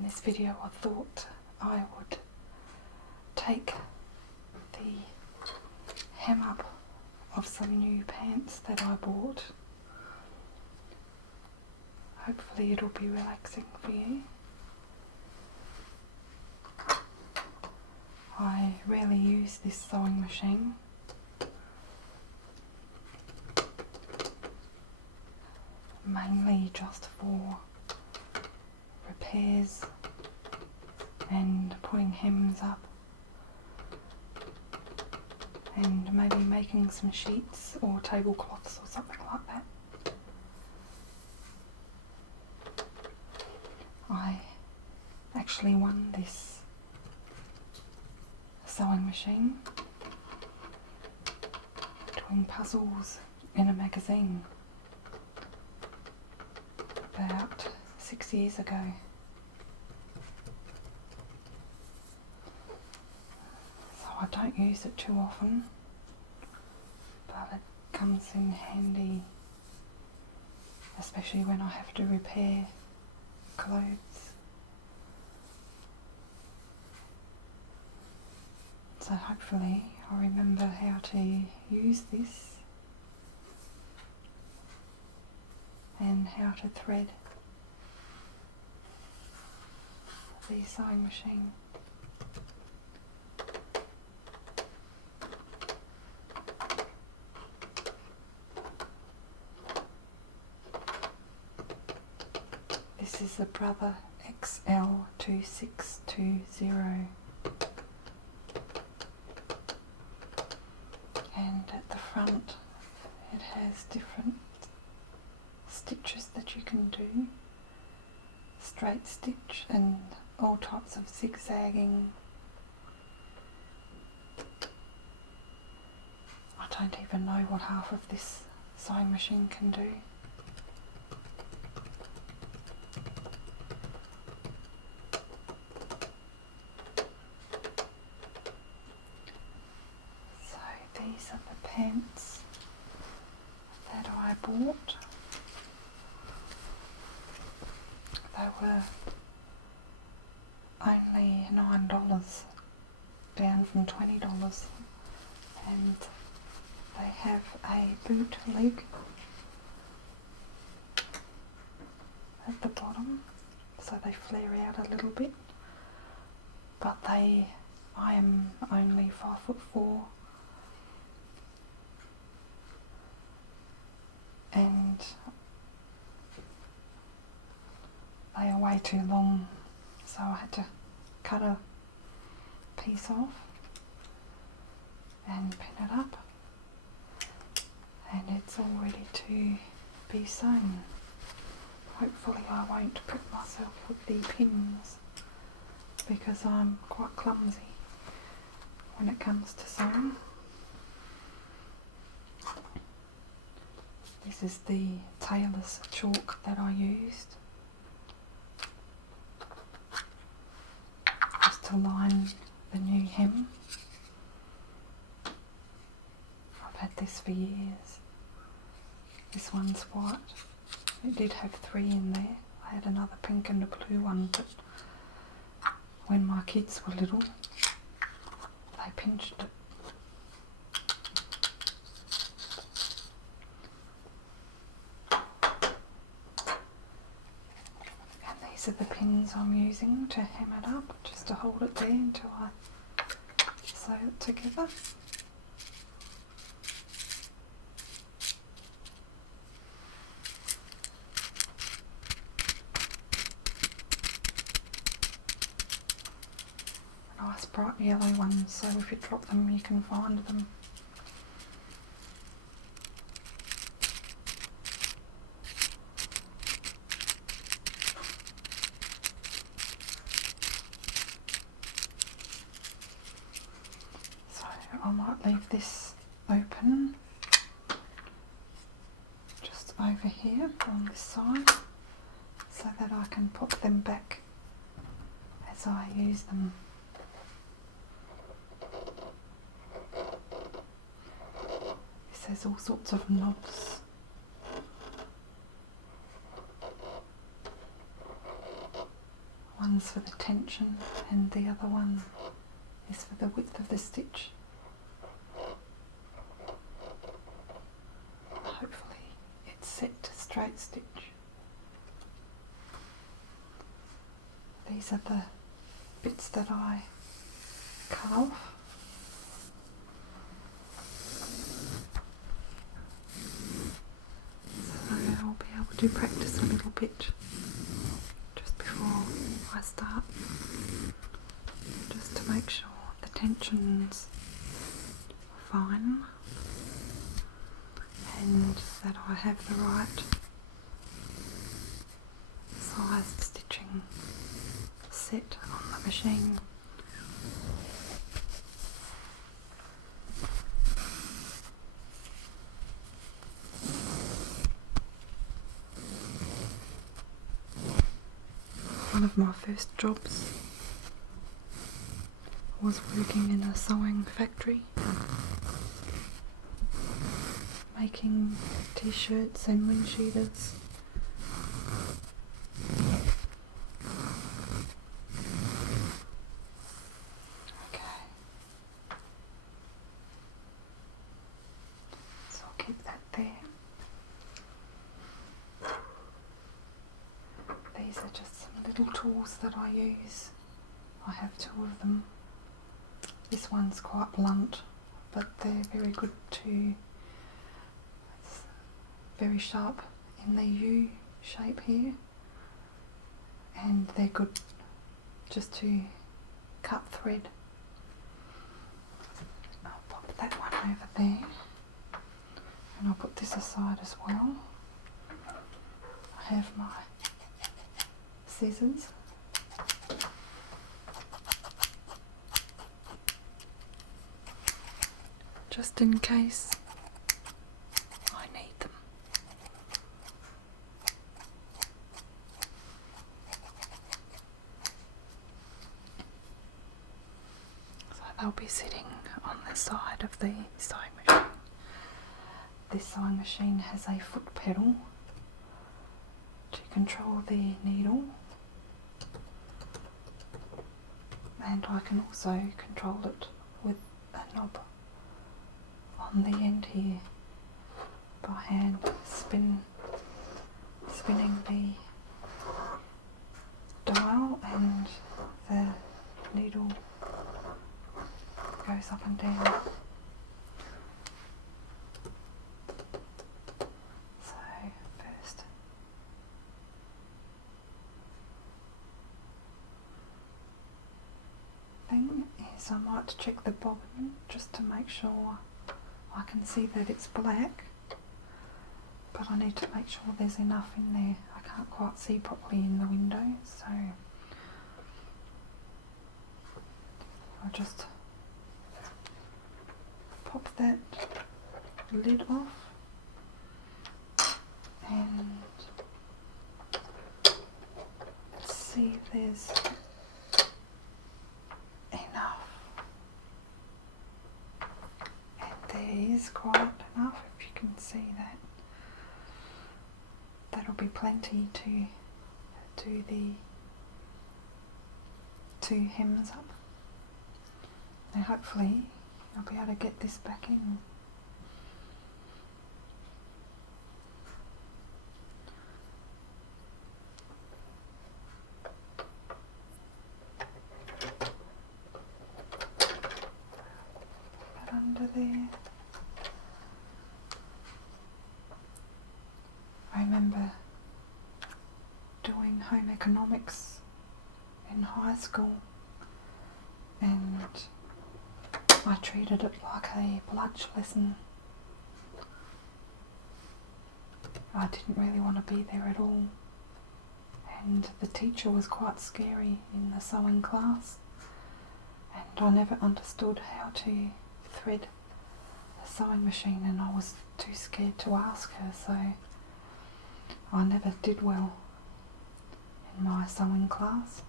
In this video I thought I would take the hem up of some new pants that I bought. Hopefully it'll be relaxing for you. I rarely use this sewing machine. Mainly just for repairs and putting hems up and maybe making some sheets or tablecloths or something like that. I actually won this sewing machine doing puzzles in a magazine about 6 years ago. So I don't use it too often, but it comes in handy, especially when I have to repair clothes. So hopefully I'll remember how to use this and how to thread the sewing machine. This is the Brother XL2620, and at the front it has different stitches that you can do, straight stitch and all types of zigzagging. I don't even know what half of this sewing machine can do. So these are the pants that I bought. They were only $9, down from $20, and they have a boot leg at the bottom, so they flare out a little bit, but I am only 5'4", and they are way too long, so I had to cut a piece off and pin it up, and it's all ready to be sewn. Hopefully I won't prick myself with the pins because I'm quite clumsy when it comes to sewing. This is the tailor's chalk that I used just to line the new hem. I've had this for years. This one's white. It did have 3 in there. I had another pink and a blue one, but when my kids were little, they pinched it. And these are the pins I'm using to hem it up, just to hold it there until I sew it together. Nice bright yellow ones, so if you drop them you can find them. So I might leave this open just over here on this side so that I can pop them back as I use them. There's all sorts of knobs. One's for the tension and the other one is for the width of the stitch. Hopefully it's set to straight stitch. These are the bits that I cut off. So I'll be able to practice a little bit just before I start, just to make sure the tension's fine and that I have the right sized stitching set on the machine. One of my first jobs was working in a sewing factory, making t-shirts and windsheeters. Okay, so I'll keep that there. These are just some little tools that I use. I have two of them. This one's quite blunt, but they're very good to, it's very sharp in the U shape here, and they're good just to cut thread. I'll pop that one over there, and I'll put this aside as well. I have my scissors. Just in case I need them. So they'll be sitting on the side of the sewing machine. This sewing machine has a foot pedal to control the needle, and I can also control it with a knob on the end here by hand, spinning the dial, and the needle goes up and down. So first thing is I might check the bobbin just to make sure I can see that it's black, but I need to make sure there's enough in there. I can't quite see properly in the window, so I'll just pop that lid off and let's see if there's enough. There is quite enough, if you can see that. That'll be plenty to do the two hems up. Now hopefully I'll be able to get this back in. Put that under there. I remember doing home economics in high school, and I treated it like a bludge lesson. I didn't really want to be there at all, and the teacher was quite scary in the sewing class, and I never understood how to thread a sewing machine, and I was too scared to ask her, so I never did well in my sewing class,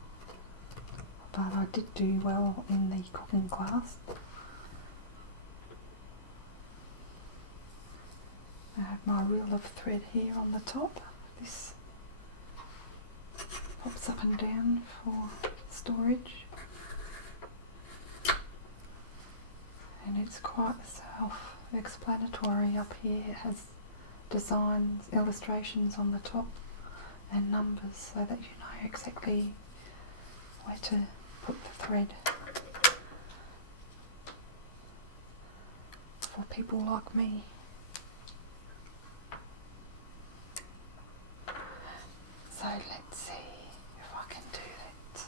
but I did do well in the cooking class. I have my reel of thread here on the top. This pops up and come down for storage, and it's quite self-explanatory. Up here it has designs, illustrations on the top and numbers so that you know exactly where to put the thread. For people like me. So let's see if I can do that.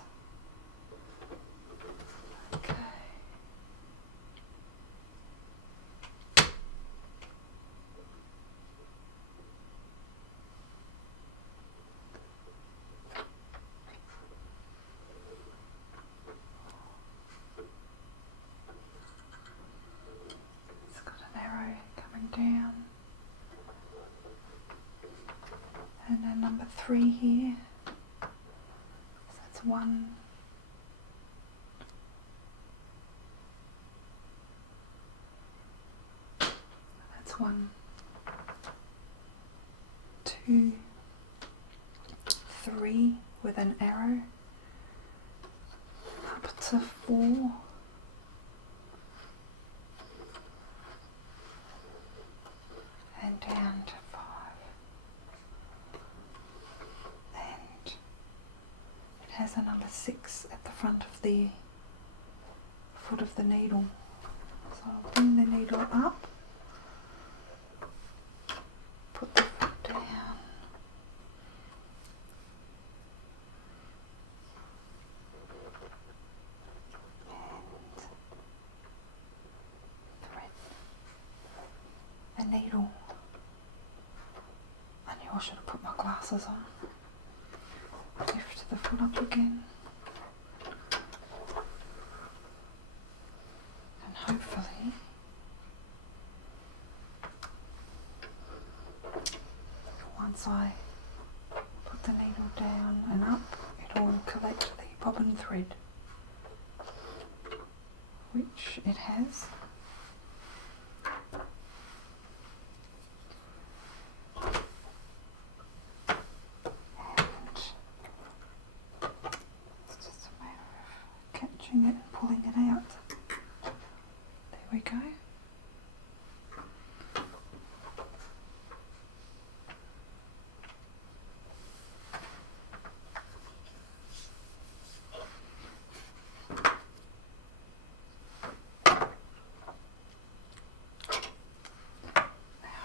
Okay. It's got an arrow coming down. And then number 3 here, so that's 1, that's 1, 2, 3 with an arrow, up to 4, and down to 5. Has a number 6 at the front of the foot of the needle. So I'll bring the needle up, put the foot down, and thread the needle. I knew I should have put my glasses on. Lift the foot up again, and hopefully once I put the needle down and up, it will collect the bobbin thread, which it has. It and pulling it out. There we go.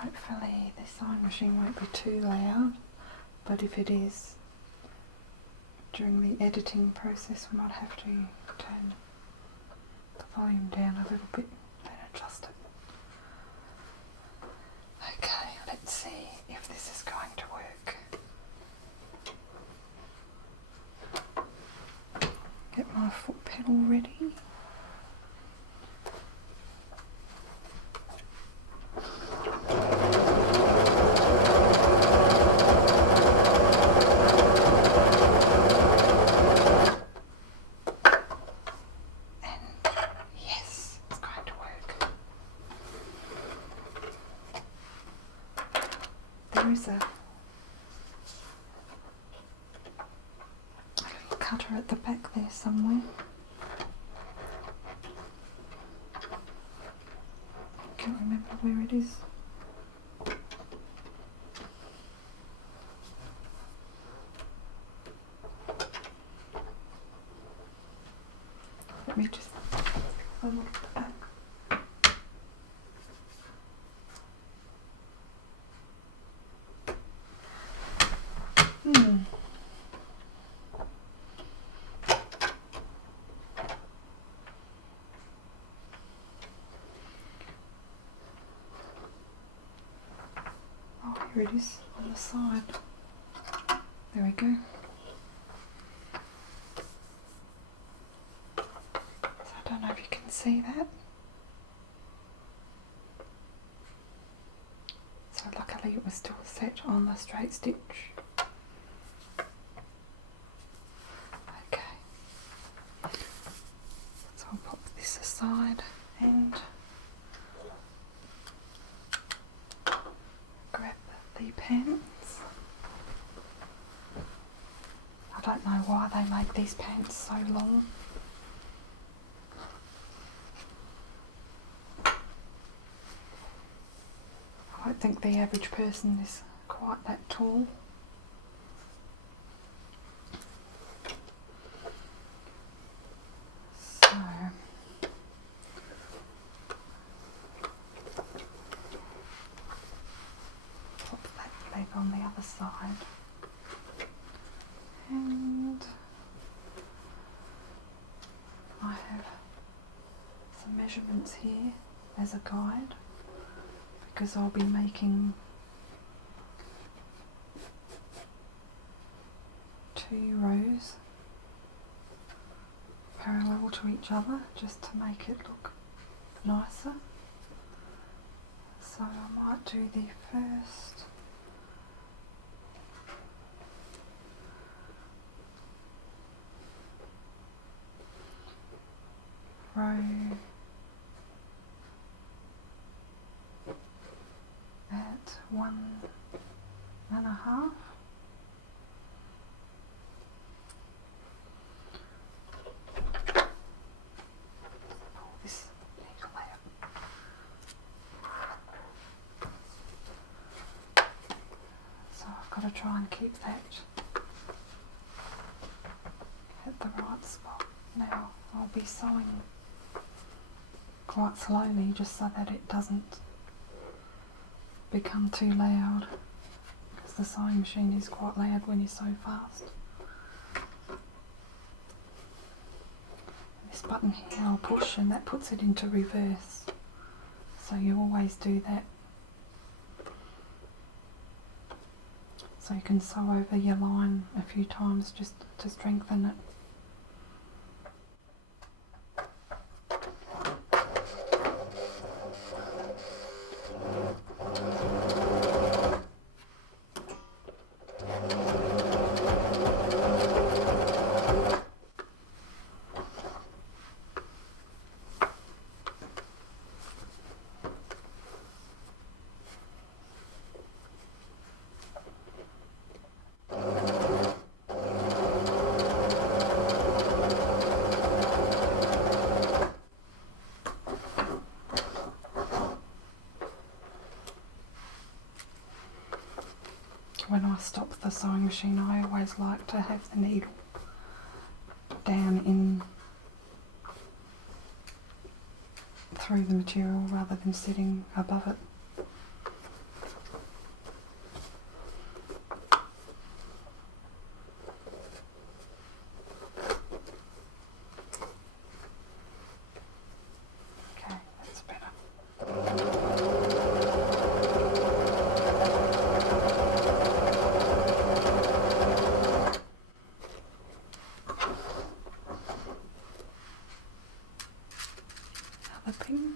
Hopefully the sewing machine won't be too loud, but if it is, during the editing process we might have to turn the volume down a little bit and adjust it. Okay, let's see if this is going to work. Get my foot pedal ready. There is a little cutter at the back there somewhere. Can't remember where it is. Let me just have a look at the back. Here it is on the side. There we go. So I don't know if you can see that. So luckily it was still set on the straight stitch. Okay. So I'll pop this aside and grab the pants. I don't know why they make these pants so long. I don't think the average person is quite that tall. So pop that leg on the other side. And I have some measurements here as a guide, because I'll be making 2 rows parallel to each other, just to make it look nicer. So I might do the first row at 1.5. Pull this needle out. So I've got to try and keep that at the right spot. Now I'll be sewing quite slowly, just so that it doesn't become too loud, because the sewing machine is quite loud when you sew fast. This button here I'll push and that puts it into reverse, so you always do that, so you can sew over your line a few times just to strengthen it. When I stop the sewing machine, I always like to have the needle down in through the material rather than sitting above it. Okay, that's better. Another pin.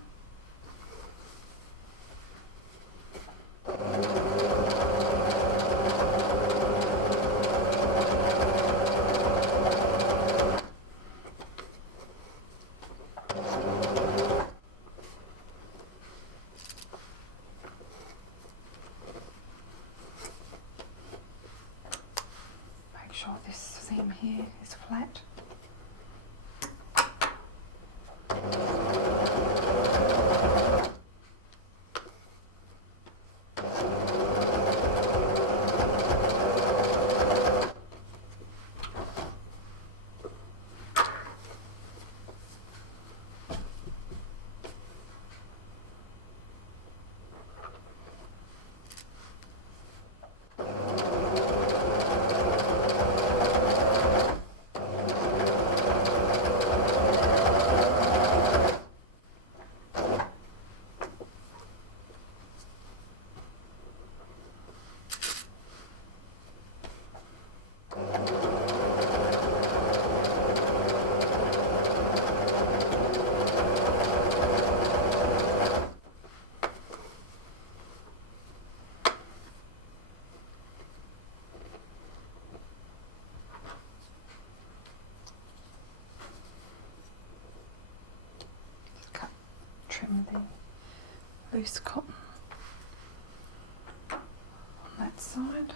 Make sure this seam here is flat. Trim the loose cotton on that side.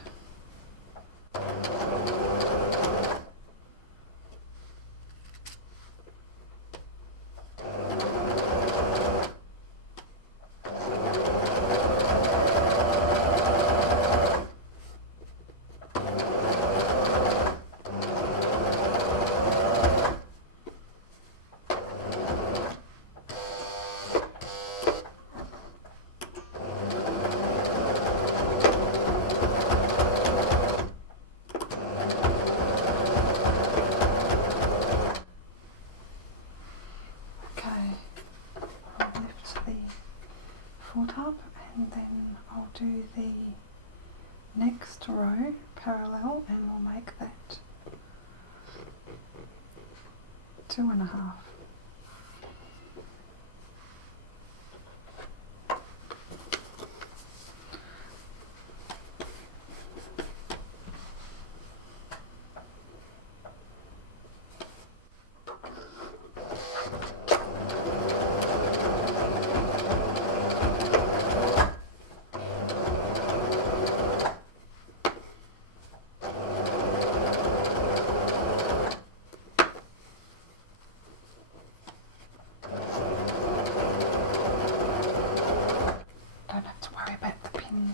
do the next row parallel and we'll make that 2.5.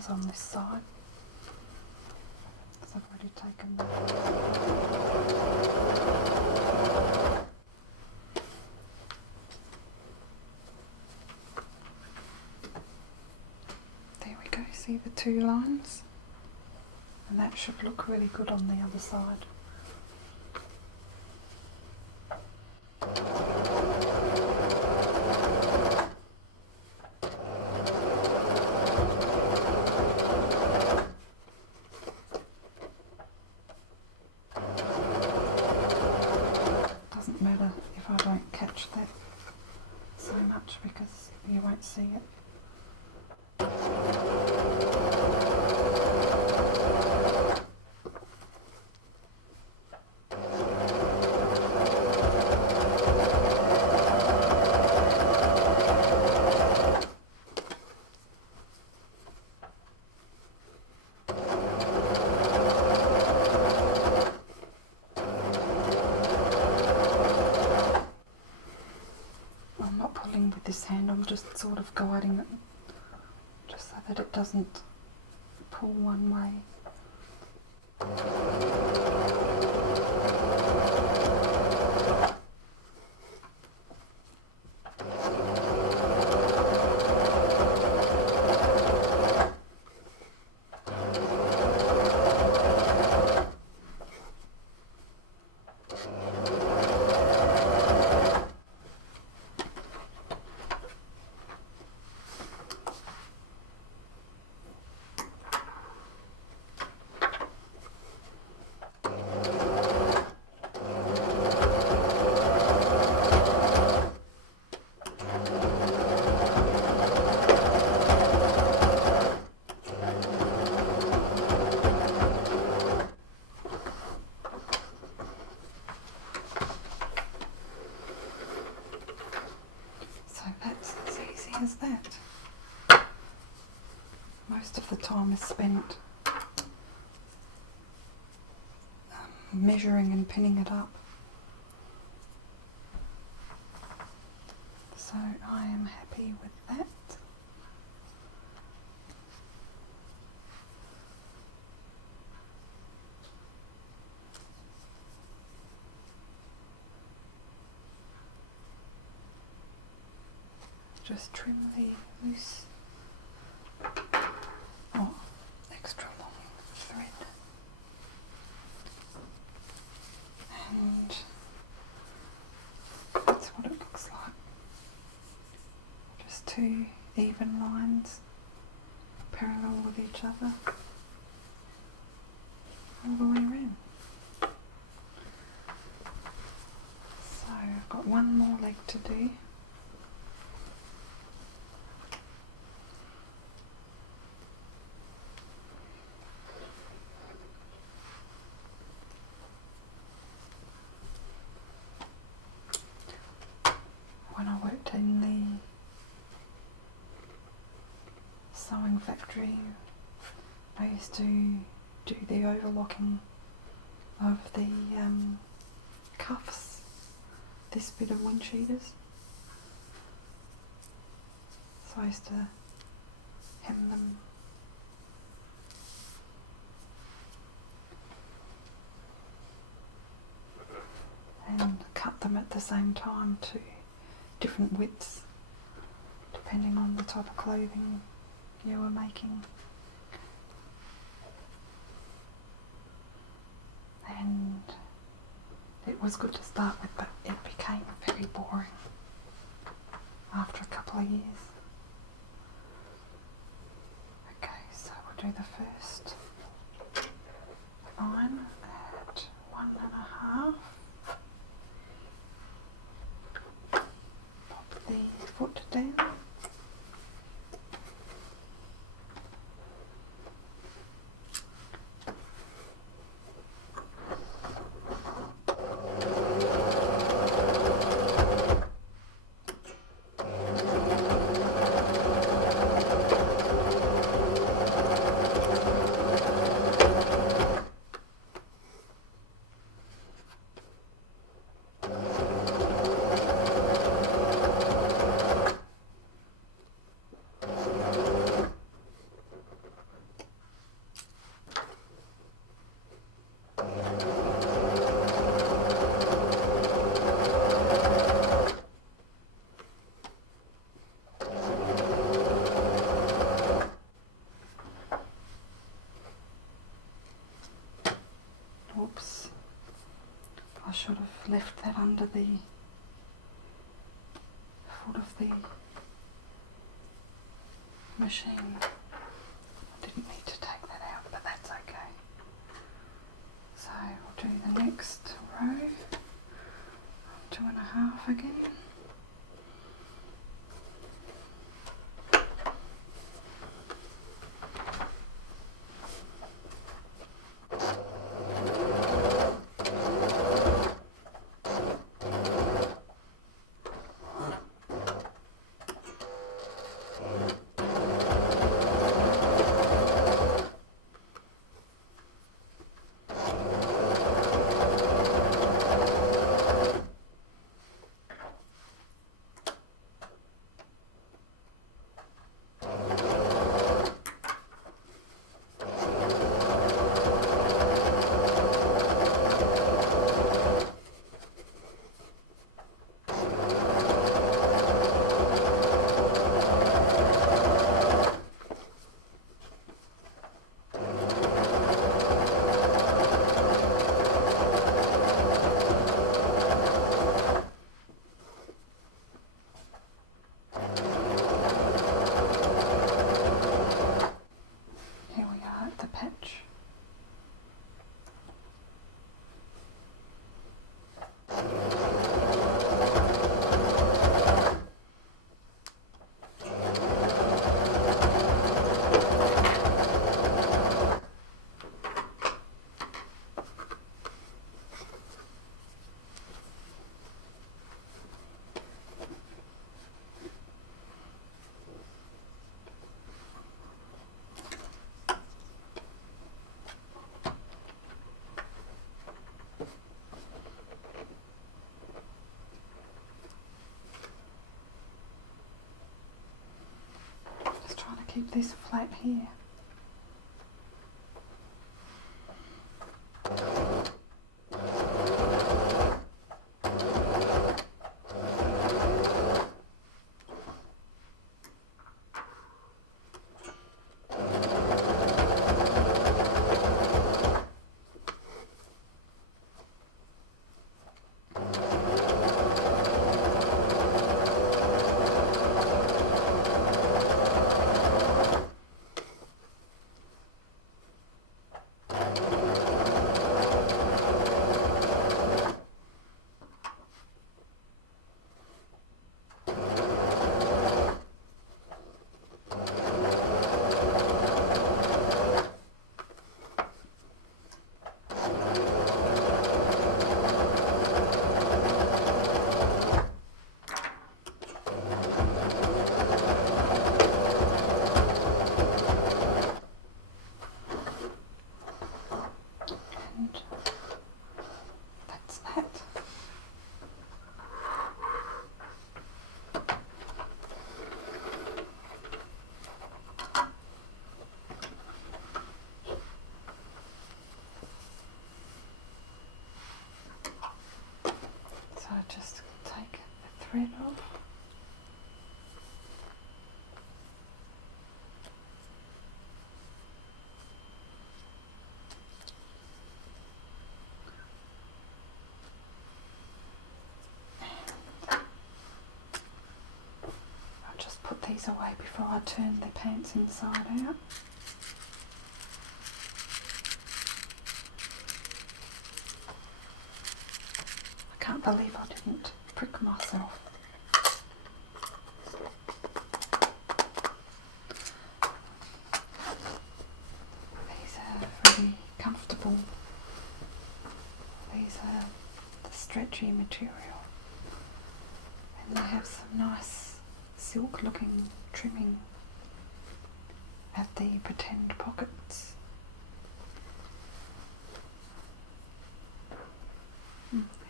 On this side, because I've already taken them. There we go, see the 2 lines? And that should look really good on the other side. Because you won't see it. With this hand, I'm just sort of guiding it just so that it doesn't pull one way. As that. Most of the time is spent measuring and pinning it up. So I am happy with that. Just trim the loose or extra long thread, and that's what it looks like. Just 2 even lines parallel with each other all the way around. So I've got one more leg to do. When I worked in the sewing factory, I used to do the overlocking of the cuffs, this bit of wind cheaters. So I used to hem them and cut them at the same time to different widths depending on the type of clothing you were making. And it was good to start with, but it became very boring after a couple of years. Okay, do the first line at 1.5. Pop the foot down. Oops, I should have left that under the foot of the machine. I didn't need to take that out, but that's okay. So we'll do the next row, 2.5 again. Keep this flat here. Just take the thread off. I'll just put these away before I turn the pants inside out. Can't believe I didn't prick myself. These are really comfortable. These are the stretchy material. And they have some nice silk looking trimming at the pretend pockets.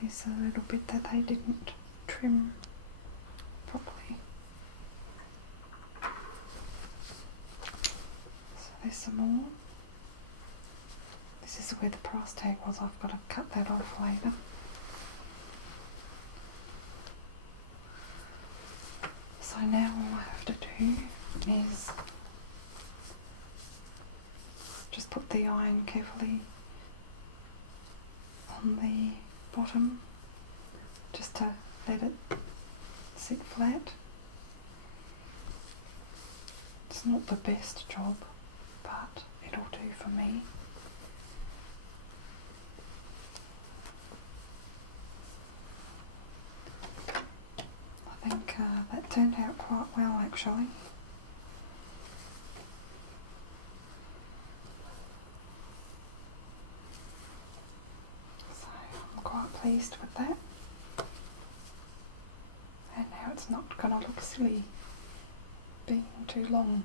Here's a little bit that they didn't trim properly. So there's some more. This is where the price tag was. I've got to cut that off later. So now all I have to do is just put the iron carefully on the bottom, just to let it sit flat. It's not the best job, but it'll do for me. I think that turned out quite well actually. Quite pleased with that, and now it's not going to look silly being too long.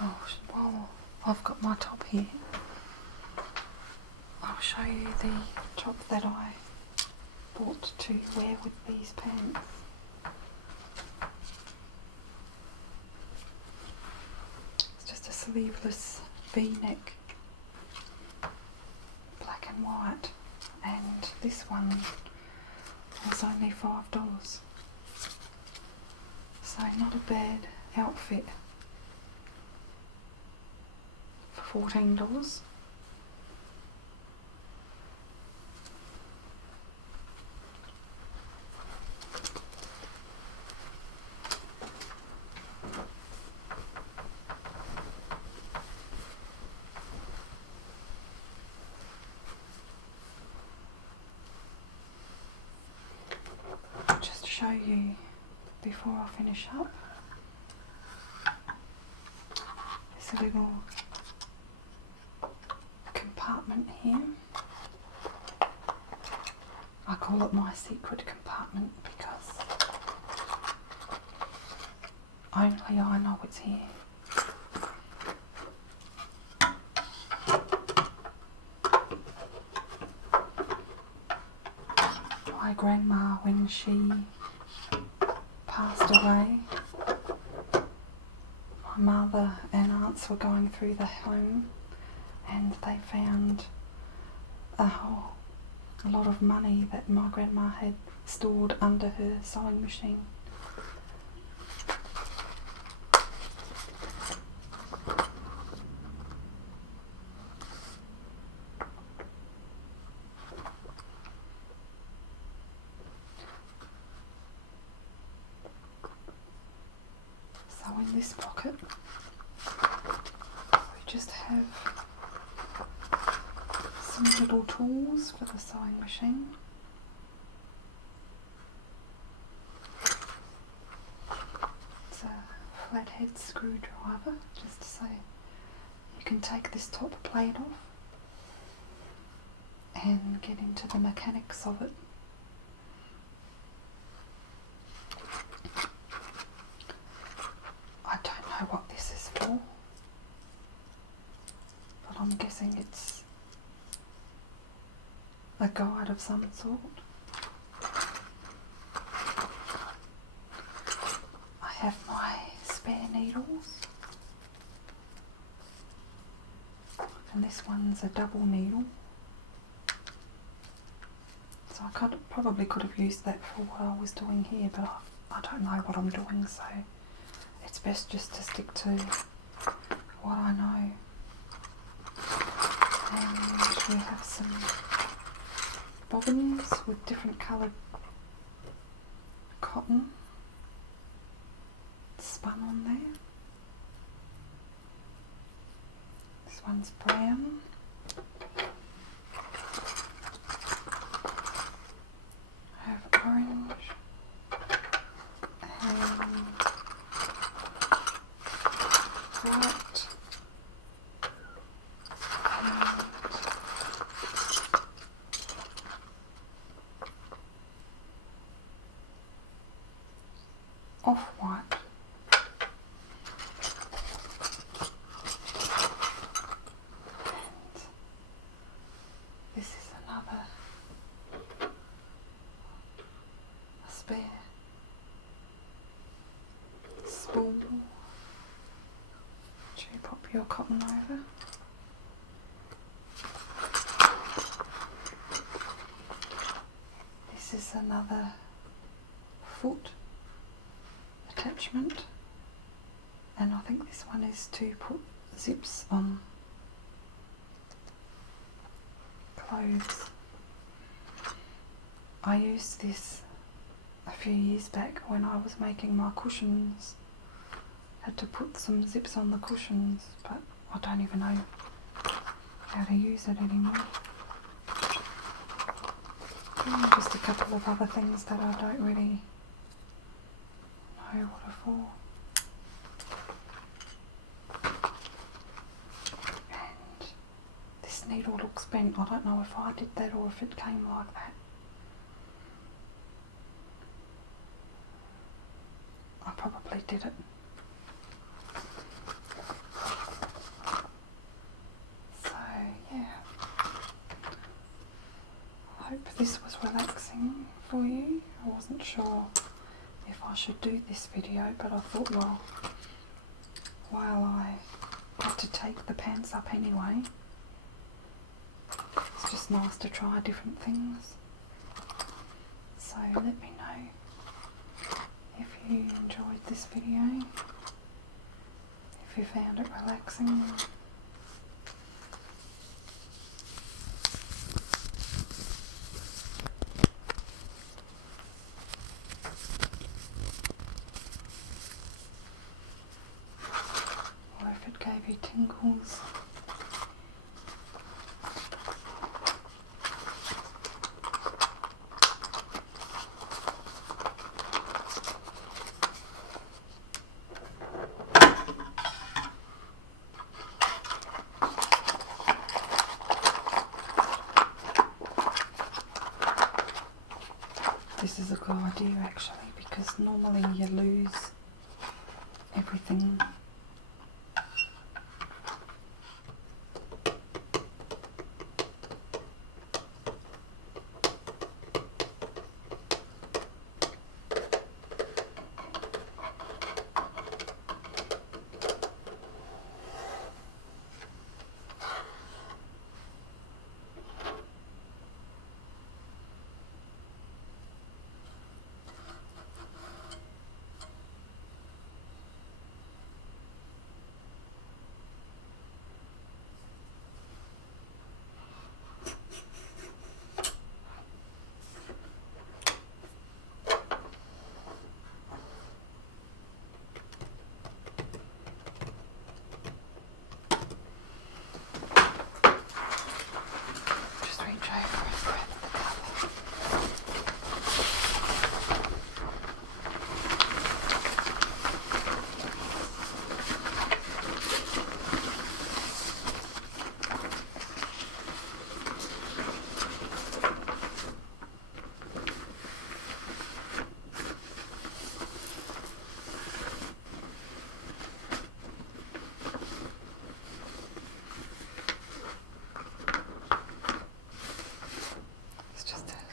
Oh, well, I've got my top here. I'll show you the top that I bought to wear with these pants. It's just a sleeveless V-neck, black and white, and this one was only $5. So not a bad outfit for $14. Just to show you before I finish up, there's a little compartment here. I call it my secret compartment because only I know it's here. My grandma, when she passed away, my mother and aunts were going through the home and they found a lot of money that my grandma had stored under her sewing machine. So in this pocket we just have some little tools for the sewing machine. It's a flathead screwdriver, just to say you can take this top plate off and get into the mechanics of it. I don't know what this is for, but I'm guessing it's a guide of some sort. I have my spare needles, and this one's a double needle, so I probably could have used that for what I was doing here, but I don't know what I'm doing, so it's best just to stick to what I know. And we have some bobbins with different coloured cotton spun on there. This one's brown. your cotton over. This is another foot attachment, and I think this one is to put zips on clothes. I used this a few years back when I was making my cushions. Had to put some zips on the cushions, but I don't even know how to use it anymore. And just a couple of other things that I don't really know what are for. And this needle looks bent. I don't know if I did that or if it came like that. I probably did it. So yeah, I hope this was relaxing for you. I wasn't sure if I should do this video, but I thought, well, while I had to take the pants up anyway, it's just nice to try different things. So let me know if you enjoyed this video, if you found it relaxing. Or if it gave you tingles. This is a good idea actually, because normally you lose everything.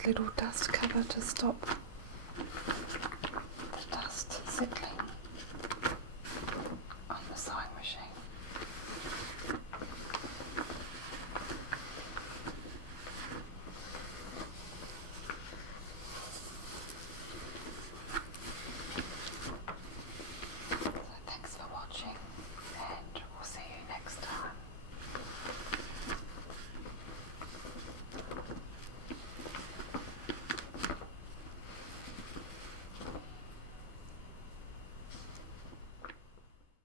Little dust cover to stop